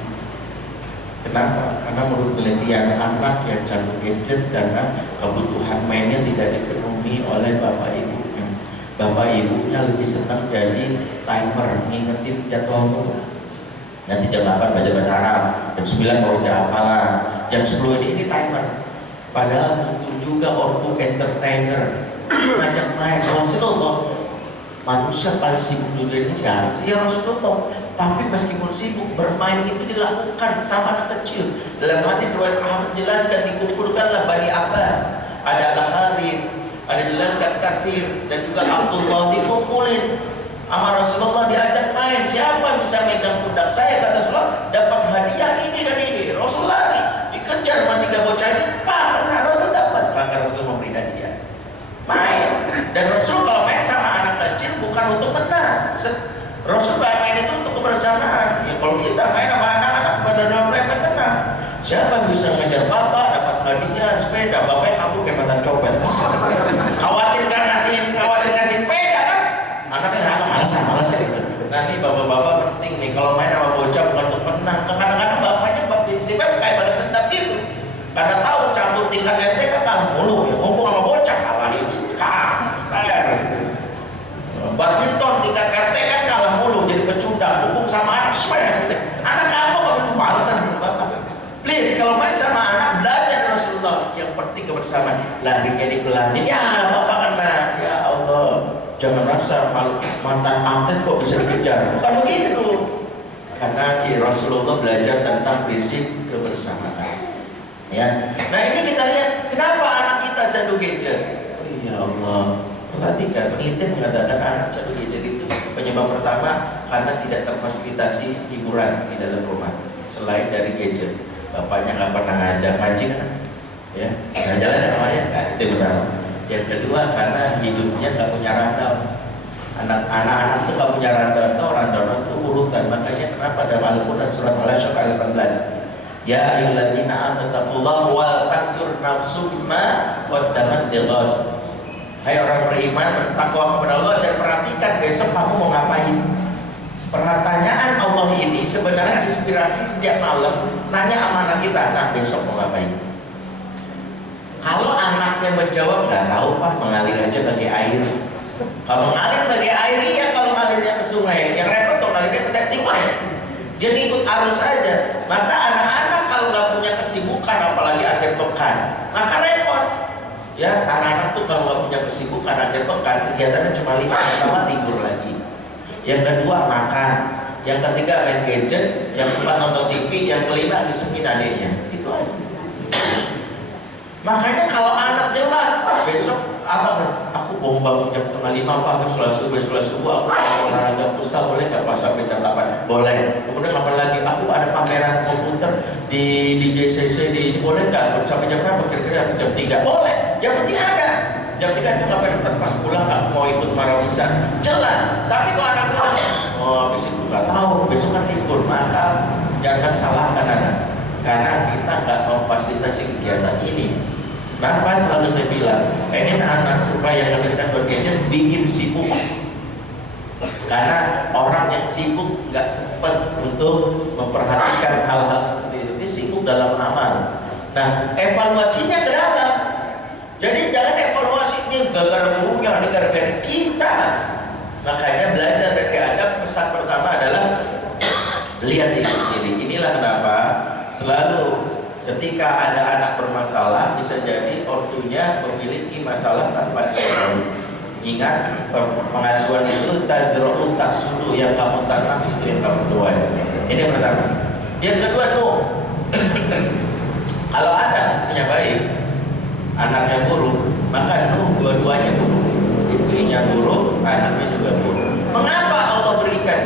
Kenapa? Karena menurut penelitian anak yang candu gadget karena kebutuhan mainnya tidak dipenuhi oleh bapak ibunya. Bapak ibunya lebih senang jadi timer, ngingetin jadwal. Nanti jam 8 baca bahasa Arab, jam 9 baru hafalan, jam 10 ini timer. Padahal butuh juga ortu entertainer, ngajak main. Rasulullah, manusia paling sibuk dunia ini siapa sih? Ya Rasulullah. Tapi meskipun sibuk, bermain itu dilakukan sama anak kecil. Dalam hadis riwayat Ahmad jelaskan, dikumpulkanlah Bani Abbas, ada Al-Harith, ada jelaskan Katsir, dan juga Abdullah dikumpulin. Sama Rasulullah diajak main. Siapa bisa megang pundak saya, kata Rasulullah, dapat hadiah ini dan ini. Rasul lari, dikejar sama 3 bocah ini. Pak, karena Rasul dapat. Maka Rasul memberi hadiah. Main. Dan Rasul kalau main sama anak kecil bukan untuk menang. Rasul main itu untuk kebersamaan. Ya kalau kita main sama anak-anak pada dalam mereka menang. Siapa bisa ngejar bapak dapat hadiah sepeda, bapaknya kabur kayak mantan copet. Khawatir kasih sepeda kan? Anaknya malas gitu. Nanti bapak-bapak penting nih kalau main sama bocah bukan untuk menang. Kadang-kadang bapaknya prinsipnya kayak balas dendam gitu. Karena tahu campur tingkat RT kan kalah mulu ya. Ngomong sama bocah kalahin sekalian gitu. Badminton tingkat RT kan kalah mulu jadi pecundang. Ngomong sama anak smash gitu. Anak kamu kalau itu balasan bapak. Please kalau main sama anak belajar Rasulullah. Yang penting kebersamaan. Larinya dikelanin. Ya bapak kena. Ya Allah. Jangan rasa malu, mantan atlet kok bisa dikejar. Bukan begitu. Karena Rasulullah belajar tentang prinsip kebersamaan. Ya. Nah ini kita lihat kenapa anak kita candu gadget. Oh ya Allah. Perhatikan, penelitian mengatakan anak candu gadget itu penyebab pertama karena tidak terfasilitasi hiburan di dalam rumah. Selain dari gadget, bapaknya nggak pernah ngajak mancing kan? Ya, jalan namanya. Itu pertama. Yang kedua karena hidupnya gak punya rundown. Anak-anak itu gak punya rundown itu urutan. Makanya kenapa dalam Al-Quran surat Al-Ashr ayat 18, ya ayyuhalladzina amanu taqullaha wal tanzur nafsum ma qaddamat lighad. Hai orang beriman, bertakwa kepada Allah dan perhatikan besok kamu mau ngapain. Pertanyaan Allah ini sebenarnya inspirasi setiap malam nanya sama anak kita, nah besok mau ngapain. Kalau anaknya menjawab nggak tahu pak, mengalir aja pakai air. Kalau mengalir pakai air iya, kalau mengalirnya ke sungai, yang repot tuh mengalirnya ke septic tank. Dia ngikut arus saja. Maka anak-anak kalau nggak punya kesibukan, apalagi akhir pekan, maka repot. Ya anak-anak tuh kalau nggak punya kesibukan akhir pekan, kegiatannya cuma 5 pertama tidur lagi. Yang kedua makan. Yang ketiga main gadget. Yang keempat nonton TV. Yang kelima disemin adiknya. Itu aja. Makanya kalau anak jelas besok apa? Aku mau bangun jam 4:30 pak, sholat subuh aku mau olahraga futsal boleh nggak pas sampai jam 8? Boleh. Kemudian apa lagi? Aku ada pameran komputer di JCC di ini boleh nggak? Sampai jam berapa? Kira-kira jam 3? Boleh. Yang penting ada. Jam 3 itu ngapain? Pas pulang aku mau ikut marawisan. Jelas. Tapi kalau anak bilang, oh habis itu nggak tahu, besok kan libur, maka jangan salahkan anak. Karena kita nggak memfasilitasi kegiatan ini. Kenapa selalu saya bilang pengen anak supaya nggak kecanduan gadget bikin sibuk. Karena orang yang sibuk nggak sempat untuk memperhatikan hal-hal seperti itu. Dia sibuk dalam amal. Nah evaluasinya ke dalam. Jadi jangan evaluasinya gara-gara gurunya, ini gara-gara kita. Makanya belajar dari adab pesan pertama adalah lihat diri. Inilah kenapa selalu ketika ada anak bermasalah bisa jadi ortunya memiliki masalah tanpa diketahui. Ingat pengasuhan itu tazra'u taksudu, yang kamu tanam itu yang kamu tuai. Ini yang pertama. Yang kedua tuh kalau ada istrinya baik, anaknya buruk, maka dua-duanya buruk. Istrinya buruk, anaknya juga buruk. Mengapa Allah berikan?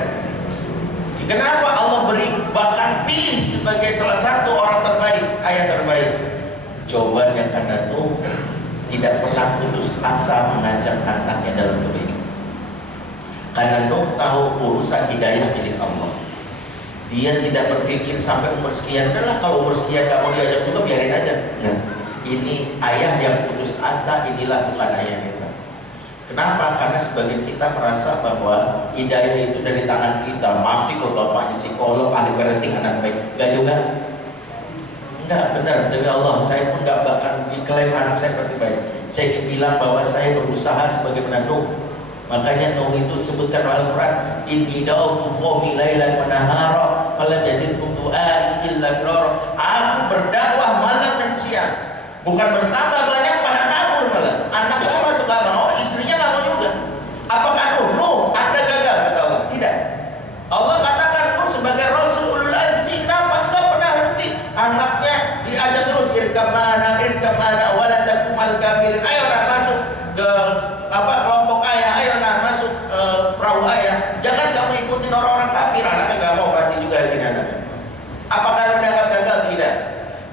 Kenapa Allah beri bahkan pilih sebagai salah satu orang terbaik, ayah terbaik? Jawabannya karena Nuh tidak pernah putus asa mengajak anaknya dalam kebaikan. Karena Nuh tahu urusan hidayah milik Allah. Dia tidak berpikir sampai umur sekian, adalah kalau umur sekian gak mau diajak juga biarin aja. Nah, ini ayah yang putus asa, inilah bukan ayah kita. Kenapa? Karena sebagian kita merasa bahwa hidayah itu dari tangan kita. Pasti kalau bapaknya psikolog, ahli parenting anak baik. Enggak juga. Enggak, benar. Demi Allah, saya pun enggak bahkan diklaim anak saya pasti baik. Saya ingin bilang bahwa saya berusaha sebagaimana Nuh. Makanya Nuh itu disebutkan dalam Al-Quran, inni da'utu qaumi lailan wa nahara falam Bukan bertambah banyak, pada kabur malah. Anaknya masuk gak mau, istrinya gak mau juga. Apakah no, Anda gagal kata Allah? Tidak. Allah katakan sebagai Rasul ulul azmi, kenapa? Enggak pernah henti. Anaknya diajak terus, irkab mana, wala takumal kafirin. Ayo nak masuk ke kelompok ayah, ayo nak masuk perahu ayah. Jangan kamu ikutin orang-orang kafir. Anaknya gak mau, mati juga ini anaknya. Apakah lu dianggap gagal? Tidak.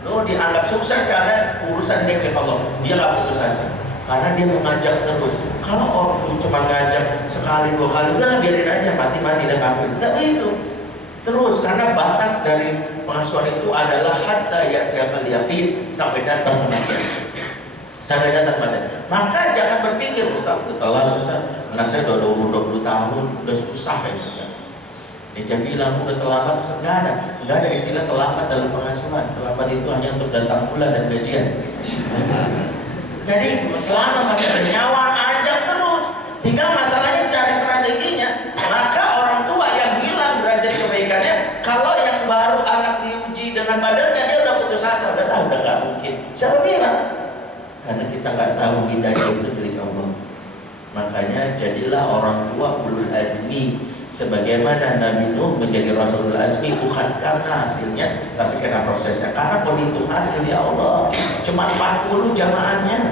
Lu dianggap sukses karena urusan dia oleh Allah. Dia gak putus asa karena dia mengajak terus. Kalau orang cuma ngajak sekali dua kali, udah biarin aja, mati-mati dan kafir. Enggak begitu. Terus, karena batas dari pengasuhan itu adalah hatta yaqal yaqin, sampai datang kematian. Sampai datang kematian. Maka jangan berpikir, Ustaz, telat Ustaz, anak saya udah umur 20 tahun, udah susah kayaknya. Dia bilang udah terlambat, Ustaz. Enggak ada istilah terlambat dalam pengasuhan. Terlambat itu hanya untuk datang bulan dan gajian. Jadi selama masih ada nyawa, ajak terus. Tinggal masalahnya cari strateginya. Maka orang tua yang hilang derajat kebaikannya, kalau yang baru anak diuji dengan badannya, dia udah putus asa, udah gak mungkin. Siapa bilang? Karena kita nggak tahu hidayah itu dari Allah. Makanya jadilah orang tua ulul azmi. Sebagaimana Nabi Nuh menjadi Rasulul Azmi, bukan karena hasilnya, tapi karena prosesnya. Karena penghitung hasil ya Allah, cuma 40 jamaahnya.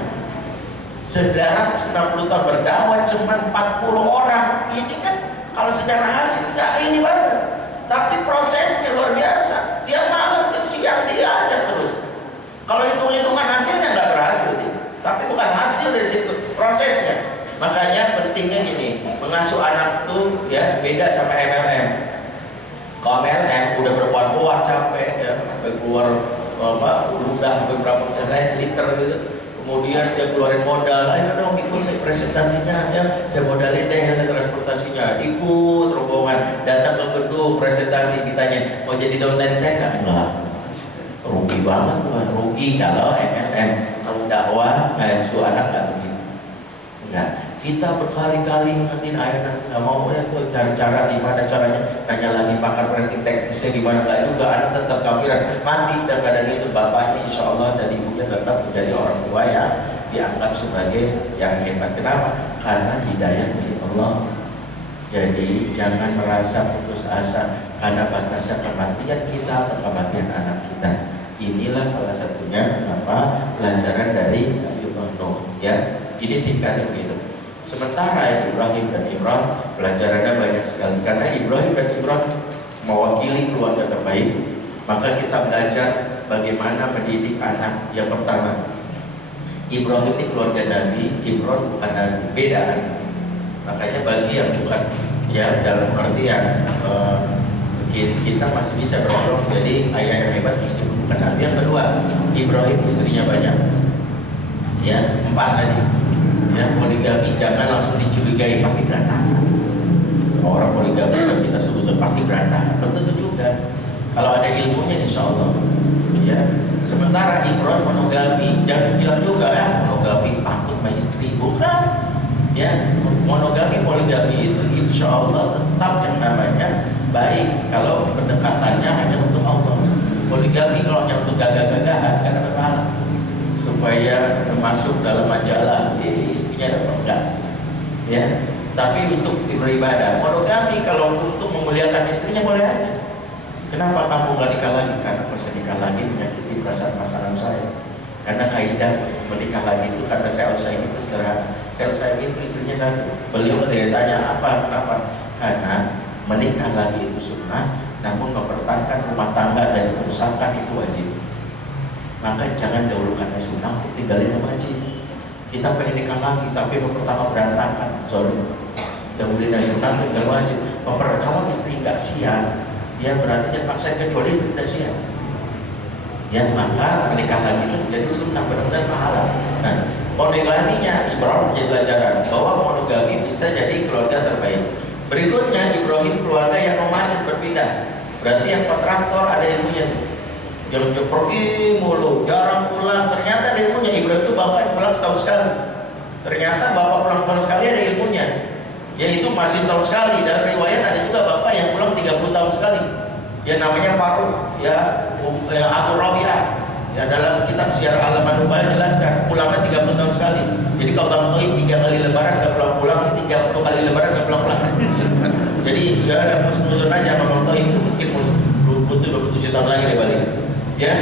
960 tahun berdakwah cuma 40 orang. Ini kan kalau secara hasil nggak ini banget, tapi prosesnya luar biasa. Tiap malam, tiap siang dia aja terus. Kalau hitung-hitungan hasilnya nggak berhasil, tapi bukan hasil dari situ, prosesnya. Makanya pentingnya gini, mengasuh anak tuh ya beda sama MLM. Kalau MLM udah berpuan-puan capek ya, sampai keluar ludah beberapa liter gitu. Kemudian dia keluarin modal, ayo dong ikut presentasinya ya, saya modalin deh yang transportasinya, ikut rombongan, datang ke gedung presentasi, ditanya mau jadi downline saya enggak, rugi banget tuh, rugi kalau MLM. Kalau dakwah ngasuh anak nggak begitu, enggak. Kita berkali-kali ngingetin ayah nggak mau ya, tuh cari cara gimana caranya, tanya lagi pakar praktik teknisnya gimana, nggak juga, anak tetap kafiran mati. Dan keadaan itu bapaknya insya Allah dan ibunya tetap menjadi orang tua yang dianggap sebagai yang hebat. Kenapa? Karena hidayah dari Allah. Jadi jangan merasa putus asa karena batasnya kematian kita atau kematian anak kita. Inilah salah satunya kenapa pelajaran dari Nabi Nuh ya. Ini singkatnya begitu. Sementara Ibrahim dan Imran pelajarannya banyak sekali, karena Ibrahim dan Imran mewakili keluarga terbaik. Maka kita belajar bagaimana mendidik anak. Yang pertama, Ibrahim ini keluarga Nabi, Imran bukan Nabi, beda kan? Makanya bagi yang bukan ya dalam artian kita masih bisa berorong jadi ayah yang hebat meskipun bukan Nabi. Yang kedua, Ibrahim istrinya banyak, ya 4 tadi. Ya, poligami jangan langsung dicurigai, pasti berantakan. Orang poligami kita sebut pasti berantakan, belum tentu juga. Kalau ada ilmunya insya Allah. Ya, sementara Imran monogami, jangan bilang juga ya monogami takut sama istri, bukan. Ya, monogami poligami itu insya Allah tetap yang namanya baik kalau pendekatannya hanya untuk Allah. Poligami kalau hanya untuk gagah-gagahan karena berpahala, supaya masuk dalam majalah istrinya dapat enggak ya, tapi untuk beribadah. Monogami kalau untuk memuliakan istrinya boleh aja. Kenapa kamu nggak nikah lagi? Karena kalau saya nikah lagi menyakiti perasaan pasangan saya. Karena kaidah menikah lagi itu kata saya itu sederhana. Saya itu istrinya satu. Beliau dia tanya apa kenapa? Karena menikah lagi itu sunnah, namun mempertahankan rumah tangga dan kerusakan itu wajib. Maka jangan dahulukan sunnah untuk tinggalin yang wajib. Kita pengen nikah lagi tapi pertama berantakan, sorry. Dahuluin sunnah tinggal wajib. Kalau istri nggak siap, dia berarti dia paksa kecuali istri tidak siap. Ya maka menikah lagi itu menjadi sunnah, benar-benar pahala. Nah, monogaminya Ibrahim menjadi pelajaran bahwa monogami bisa jadi keluarga terbaik. Berikutnya Ibrahim keluarga yang nomaden berpindah. Berarti yang kontraktor ada ilmunya. Yang pergi mulu, jarang pulang. Ternyata ada ilmunya. Ibrahim itu bapak pulang setahun sekali. Ternyata bapak pulang setahun sekali ada ilmunya. Yaitu masih setahun sekali. Dalam riwayat ada juga bapak yang pulang 30 tahun sekali. Ya namanya Faruk, ya Abu Rabi'ah. Ya, dalam kitab Syiar Alaman Nubala jelaskan pulangnya 30 tahun sekali. Jadi kalau Bang Toib 3 kali lebaran nggak pulang-pulang, 30 kali lebaran nggak pulang-pulang. Jadi ya musuh aja sama Bang Toib, mungkin butuh 27 tahun lagi dia balik. Ya.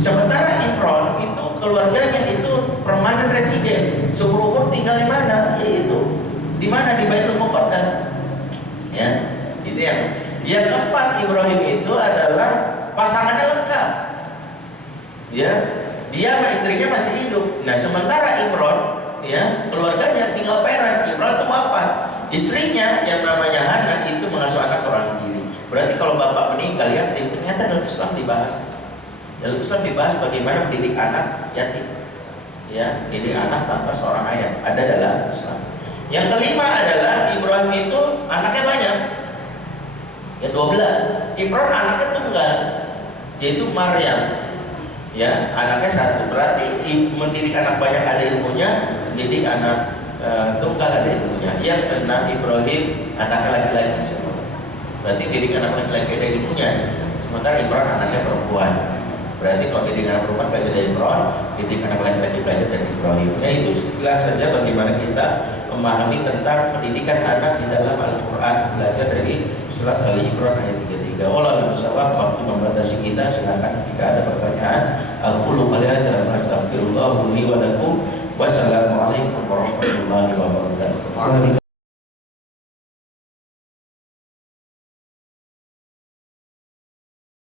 Sementara Imron itu keluarganya itu permanent residence, seumur tinggal di mana? Ya itu di mana, di Baitul Muqaddas. Ya, itu yang keempat. Ibrahim itu adalah pasangannya lengkap. Ya, dia sama istrinya masih hidup. Nah, sementara Imron, ya, keluarganya single parent. Imron itu wafat. Istrinya yang namanya Hana itu mengasuh anak seorang diri. Berarti kalau bapak meninggal yatim, ternyata dalam Islam dibahas. Dalam Islam dibahas bagaimana mendidik anak yatim. Ya, didik anak tanpa seorang ayah. Ada dalam Islam. Yang kelima adalah Ibrahim itu anaknya banyak. Ya 12. Imron anaknya tunggal, yaitu Maryam. Ya, anaknya satu. Berarti mendidik anak banyak ada ilmunya, mendidik anak tunggal ada ilmunya. Yang keenam Ibrahim anaknya laki-laki semua. Berarti didik anak laki-laki ada ilmunya. Sementara Imron anaknya perempuan. Berarti kalau didik anak perempuan belajar dari Imron, didik anak laki-laki belajar dari Ibrahim. Ya, itu sekilas saja bagaimana kita memahami tentang pendidikan anak di dalam Al-Quran. Belajar dari surat Ali Imran ayat 33. Wallahu a'lam. Waktu membatasi kita, silakan jika ada pertanyaan. Aqulu qouli hadza wa astaghfirullah li wa lakum. Wassalamualaikum warahmatullahi wabarakatuh.